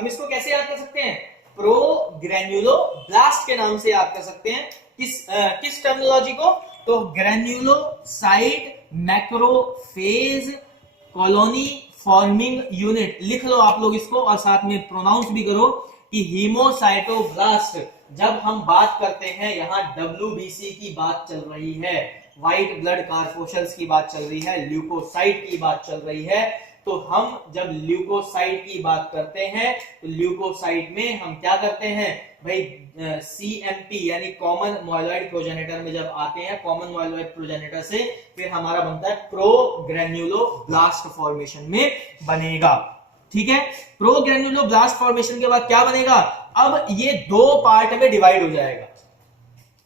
हम इसको कैसे याद कर सकते हैं? प्रोग्रेन्युलोब्लास्ट के नाम से याद कर सकते हैं। किस टर्मिनोलॉजी को? तो granulocyte macrophage colony forming unit लिख लो आप लोग इसको, और साथ में प्रोनाउंस भी करो कि हीमोसाइटोब्लास्ट। जब हम बात करते हैं, यहां WBC की बात चल रही है, व्हाइट ब्लड कॉर्पोशल्स की बात चल रही है, ल्यूकोसाइट की बात चल रही है। तो हम जब ल्यूकोसाइट की बात करते हैं तो ल्यूकोसाइट में हम क्या करते हैं भाई? CMP यानी कॉमन माइलॉइड प्रोजेनेटर में जब आते हैं, कॉमन माइलॉइड प्रोजेनेटर से फिर हमारा बनता है प्रोग्रेन्युलोब्लास्ट फॉर्मेशन में बनेगा। ठीक है, प्रोग्रेन्युलोब्लास्ट फॉर्मेशन के बाद क्या बनेगा? अब ये दो पार्ट में डिवाइड हो जाएगा।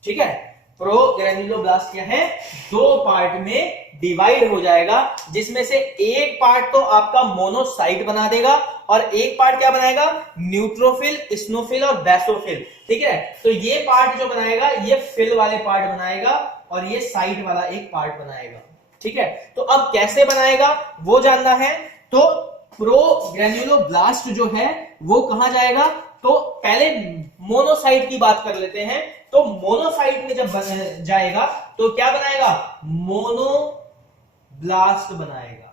ठीक है, प्रोग्रेन्युलोब्लास्ट क्या है? दो पार्ट में डिवाइड हो जाएगा, जिसमें से एक पार्ट तो आपका मोनोसाइट बना देगा और एक पार्ट क्या बनाएगा? न्यूट्रोफिल, स्नोफिल और बेसोफिल। ठीक है, तो ये पार्ट जो बनाएगा ये फिल वाले पार्ट बनाएगा और ये साइट वाला एक पार्ट बनाएगा। ठीक है, तो अब कैसे बनाएगा वो जानना है। तो प्रोग्रेन्युलोब्लास्ट जो है वो कहां जाएगा? तो पहले मोनोसाइट की बात कर लेते हैं। तो मोनोसाइट में जब जाएगा तो क्या बनाएगा? मोनोब्लास्ट बनाएगा।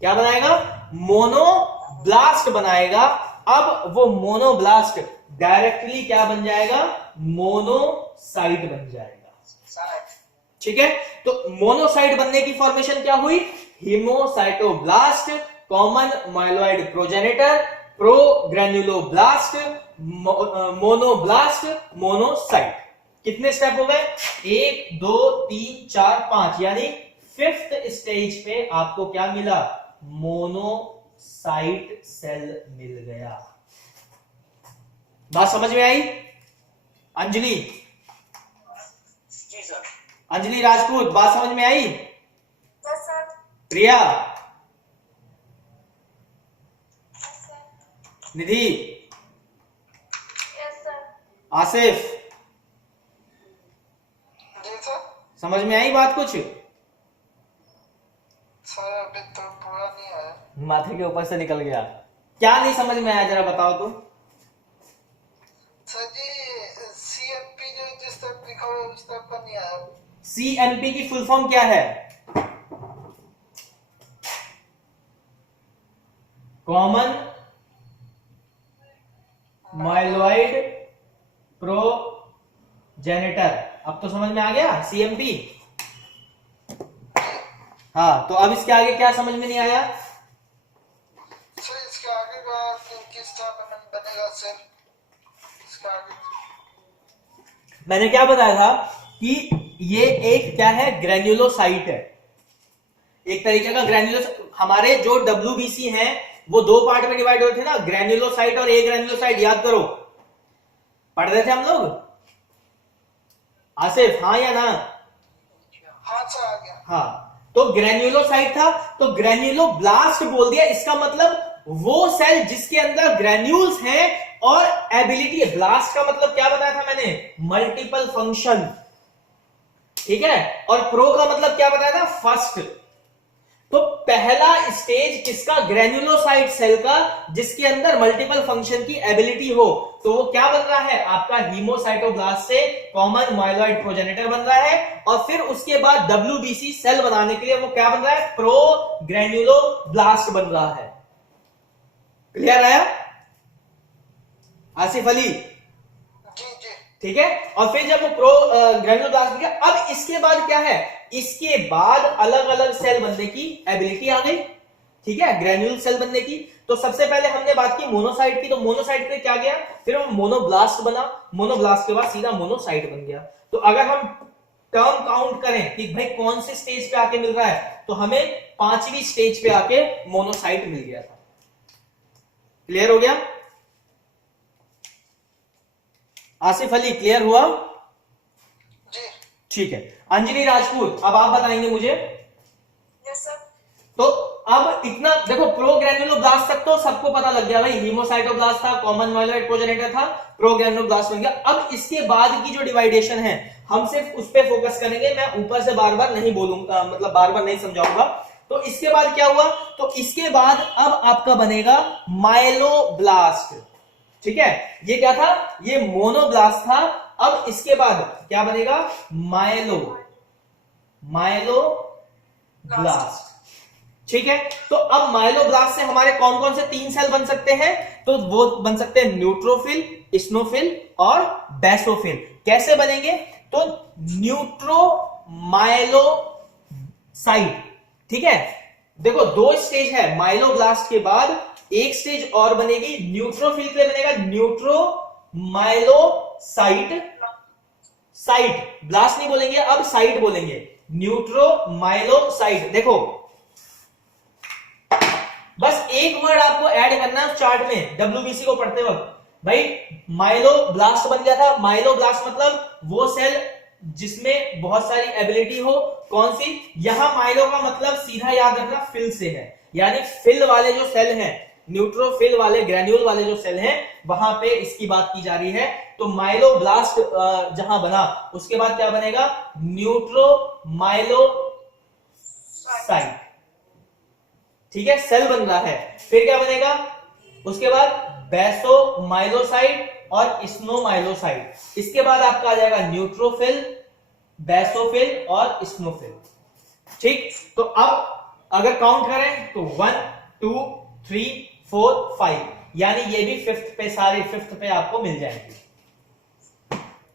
क्या बनाएगा? मोनोब्लास्ट बनाएगा। अब वो मोनोब्लास्ट डायरेक्टली क्या बन जाएगा? मोनोसाइट बन जाएगा। ठीक है, तो मोनोसाइट बनने की फॉर्मेशन क्या हुई? हीमोसाइटोब्लास्ट, common myeloid progenitor, प्रोग्रेन्युलोब्लास्ट, monoblast, monocyte. कितने स्टेप हो गए? 1 2 3 4 5, यानी 5th स्टेज पे आपको क्या मिला? मोनोसाइट सेल मिल गया। बात समझ में आई? अंजलि, जी सर। अंजलि राजपूत, बात समझ में आई? Yes sir. Priya, Nidhi, yes sir. Asif, जी सर। समझ में आई बात कुछ? सर अभी तो पूरा नहीं आया। माथे के ऊपर से निकल गया। क्या नहीं समझ में आया जरा बताओ तो। सर जी CMP जो जिस तक लिखा हुआ है उस तक का नहीं आया। CMP की फुल फॉर्म क्या है? Common myeloid progenitor. अब तो समझ में आ गया CMP। हाँ, तो अब इसके आगे क्या समझ में नहीं आया? सर इसके आगे का किस तरह बनेगा सर? इसके आगे मैंने क्या बताया था कि ये एक क्या है? ग्रेन्युलोसाइट है, एक तरीके का ग्रेन्युलो। हमारे जो WBC हैं वो दो पार्ट में डिवाइड होते थे ना, ग्रेन्युलोसाइट और ए ग्रेन्युलोसाइट। याद करो, पढ़ रहे थे हम लोग। आसिफ, हाँ या ना? हाँ सर आ गया। हाँ, तो ग्रेन्युलोसाइट था तो ग्रेन्युलोब्लास्ट बोल दिया। इसका मतलब वो सेल जिसके अंदर ग्रेन्यूल्स हैं और एबिलिटी है। ब्लास्ट का मतलब क्या बताया था मैंने? Multiple function. ठीक है, और प्रो का मतलब क्या बताया था? फर्स्ट। तो पहला स्टेज किसका? ग्रेन्युलोसाइट सेल का, जिसके अंदर मल्टीपल फंक्शन की एबिलिटी हो। तो वो क्या बन रहा है? आपका हीमोसाइटोब्लास्ट से कॉमन माइलॉइड प्रोजेनेटर बन रहा है, और फिर उसके बाद WBC सेल बनाने के लिए वो क्या बन रहा है? प्रोग्रेन्युलोब्लास्ट बन रहा है। क्लियर आया आसिफ अली? जी जी। ठीक है, और फिर जब वो प्रोग्रेन्युलोब्लास्ट बन गया, अब इसके बाद क्या है? इसके बाद अलग अलग सेल बनने की एबिलिटी आ गई। ठीक है, ग्रेन्यूल सेल बनने की। तो सबसे पहले हमने बात की मोनोसाइट की, तो मोनोसाइट पे क्या गया? फिर वो मोनोब्लास्ट बना, मोनोब्लास्ट के बाद सीधा मोनोसाइट बन गया। तो अगर हम टर्म काउंट करें कि भाई कौन से स्टेज पे आके मिल रहा है, तो हमें 5वीं स्टेज पे आके मोनोसाइट मिल गया था। क्लियर हो गया? आसिफ अली क्लियर हुआ? जी। ठीक है, अंजलि राजपूत, अब आप बताएंगे मुझे। Yes sir. तो अब इतना देखो, प्रोग्रेन्युलोब्लास्ट तक तो सबको पता लग गया भाई, हीमोसाइटोब्लास्ट था, कॉमन माइलॉइड प्रोजेनेटर था, प्रोग्रेन्युलोब्लास्ट बन गया। अब इसके बाद की जो डिवाइडेशन है हम सिर्फ उस पे फोकस करेंगे। मैं ऊपर से बार बार नहीं बोलूंगा, मतलब बार बार नहीं समझाऊंगा। तो इसके बाद क्या हुआ, तो इसके बाद अब आपका बनेगा माइलोब्लास्ट। ठीक है, ये क्या था, ये मोनोब्लास्ट था। अब इसके बाद क्या बनेगा, माइलोब्लास्ट। ठीक है, तो अब माइलोब्लास्ट से हमारे कौन कौन से 3 सेल बन सकते हैं, तो वो बन सकते हैं न्यूट्रोफिल, स्नोफिल और बेसोफिल। कैसे बनेंगे, तो न्यूट्रोमाइलोसाइट। ठीक है, देखो 2 स्टेज है, माइलोब्लास्ट के बाद एक स्टेज और बनेगी, न्यूट्रोफिल के लिए बनेगा न्यूट्रोमाइलोसाइट। साइट, ब्लास्ट नहीं बोलेंगे, अब साइट बोलेंगे, न्यूट्रोमाइलोसाइट। देखो बस एक वर्ड आपको ऐड करना है चार्ट में डब्ल्यूबीसी को पढ़ते वक्त। भाई माइलोब्लास्ट बन गया था, माइलोब्लास्ट मतलब वो सेल जिसमें बहुत सारी एबिलिटी हो, कौन सी, यहां माइलो का मतलब सीधा याद रखना फिल से है, यानी फिल वाले जो सेल हैं, न्यूट्रोफिल वाले, ग्रेन्यूल वाले जो सेल हैं, वहां पे इसकी बात की जा रही है। तो माइलोब्लास्ट जहां बना, उसके बाद क्या बनेगा, न्यूट्रोमाइलोसाइट। ठीक है, सेल बन रहा है। फिर क्या बनेगा, उसके बाद बेसोमाइलोसाइट और स्नोमाइलोसाइट। इसके बाद आपका आ जाएगा न्यूट्रोफिल, बेसोफिल और स्नोफिल। ठीक, तो अब अगर काउंट करें तो 1 2 3 4 5, यानी ये भी 5th पे, सारे 5th पे आपको मिल जाएंगे।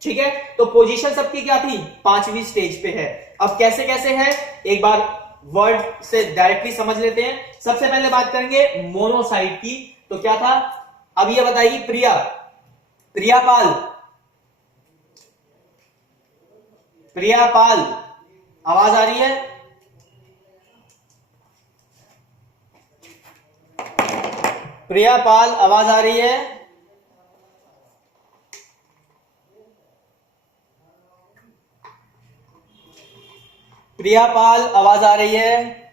ठीक है, तो पोजीशन सबकी क्या थी, 5वीं स्टेज पे है। अब कैसे कैसे है, एक बार वर्ड से डायरेक्टली समझ लेते हैं। सबसे पहले बात करेंगे मोनोसाइट की, तो क्या था, अब ये बताइए प्रियापाल, आवाज आ रही है, प्रियापाल आवाज आ रही है, प्रियापाल आवाज आ रही है,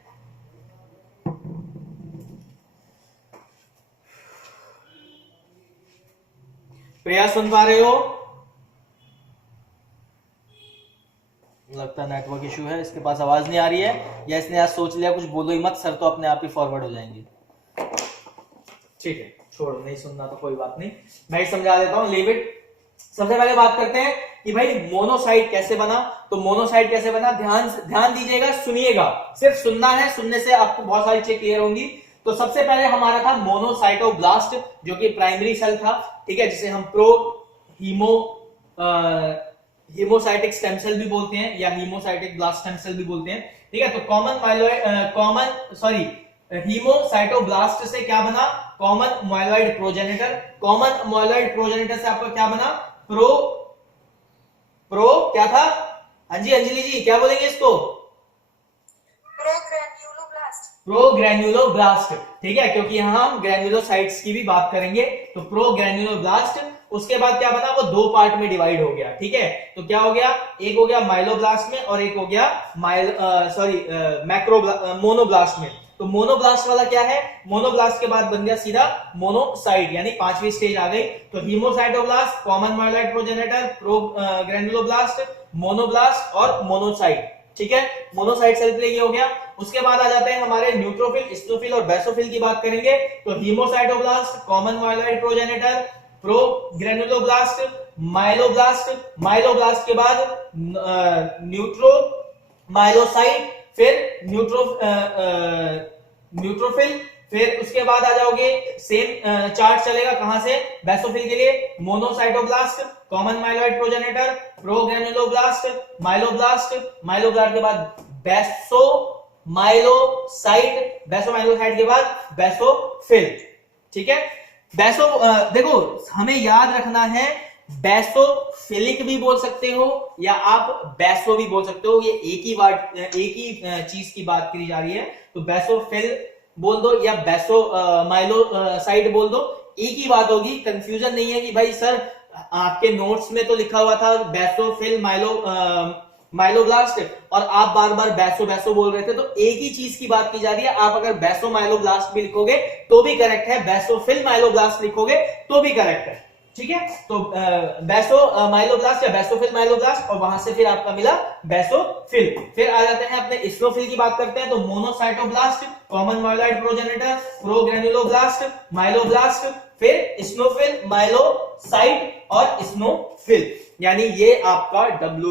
प्रिया सुन पा रहे हो, लगता है नेटवर्क इशू है, इसके पास आवाज नहीं आ रही है, या इसने आज सोच लिया कुछ बोलो ही मत सर, तो अपने आप ही फॉरवर्ड हो जाएंगे। ठीक है, छोड़ो, नहीं सुनना तो कोई बात नहीं, मैं ही समझा देता हूं, लीव इट। सबसे पहले बात करते हैं कि भाई मोनोसाइट कैसे बना। तो मोनोसाइट कैसे बना, ध्यान दीजिएगा, सुनिएगा, सिर्फ सुनना है, सुनने से आपको बहुत सारी चीजें क्लियर होंगी। तो सबसे पहले हमारा था मोनोसाइटोब्लास्ट, जो कि प्राइमरी सेल था। ठीक है, जिसे हम हीमोसाइटिक स्टेम सेल भी बोलते हैं, या हीमोसाइटिक ब्लास्ट स्टेम सेल भी बोलते हैं। ठीक है, तो हीमोसाइटोब्लास्ट से क्या बना, common myeloid progenitor. Common myeloid progenitor से आपका क्या बना, प्रो क्या था, हाँ जी अंजलि जी क्या बोलेंगे इसको, प्रोग्रेन्युलोब्लास्ट। ठीक है, क्योंकि यहां हम ग्रेन्युलोसाइट्स की भी बात करेंगे, तो प्रोग्रेन्युलोब्लास्ट। उसके बाद क्या बना, वो 2 पार्ट में डिवाइड हो गया। ठीक है, तो क्या हो गया, एक हो गया माइलोब्लास्ट में और एक हो गया मोनोब्लास्ट में। तो मोनोब्लास्ट वाला क्या है, मोनोब्लास्ट के बाद बन गया सीधा मोनोसाइट, यानी 5वीं स्टेज आ गई। तो हीमोसाइटोब्लास्ट, कॉमन माइलॉइड प्रोजेनिटर, प्रोग्रेन्युलोब्लास्ट, मोनोब्लास्ट और मोनोसाइट। ठीक है, मोनोसाइट सेल के लिए ये हो गया। उसके बाद आ जाते हैं हमारे न्यूट्रोफिल, स्नोफिल और बेसोफिल की बात करेंगे। तो हीमोसाइटोब्लास्ट, कॉमन माइलॉइड प्रोजेनिटर, प्रोग्रेन्युलोब्लास्ट, माइलोब्लास्ट के बाद न्यूट्रोमाइलोसाइट, फिर न्यूट्रोफिल, फिर उसके बाद आ जाओगे, सेम चार्ट चलेगा कहां से, बेसोफिल के लिए मोनोसाइटोब्लास्ट, कॉमन माइलॉइड प्रोजेनिटर, प्रोग्रेन्युलोब्लास्ट, माइलोब्लास्ट के बाद बेसोमाइलोसाइट के बाद बेसोफिल। ठीक है, देखो हमें याद रखना है, बेसोफिलिक भी बोल सकते हो या आप बेसो भी बोल सकते हो, ये एक ही चीज की बात करी जा रही है। तो बेसोफिल बोल दो या माइलोसाइट बोल दो, एक ही बात होगी। कंफ्यूजन नहीं है कि भाई सर आपके नोट्स में तो लिखा हुआ था बेसोफिल माइलोब्लास्ट और आप बार बार बेसो बोल रहे थे, तो एक ही चीज की बात की जा रही है। आप अगर बेसो माइलोब्लास्ट भी लिखोगे तो भी करेक्ट है, बेसोफिल माइलोब्लास्ट लिखोगे तो भी करेक्ट है। ठीक है, तो बेसो माइलोब्लास्ट या बेसोफिल माइलोब्लास्ट, और वहां से फिर आपका मिला बेसोफिल। फिर आ जाते हैं अपने स्नोफिल की बात करते हैं, तो मोनोसाइटोब्लास्ट, कॉमन माइलॉइड प्रोजेनिटर, प्रोग्रेनुलोब्लास्ट, माइलोब्लास्ट, फिर स्नोफिल, माइलोसाइट और स्नोफिल, यानी ये आपका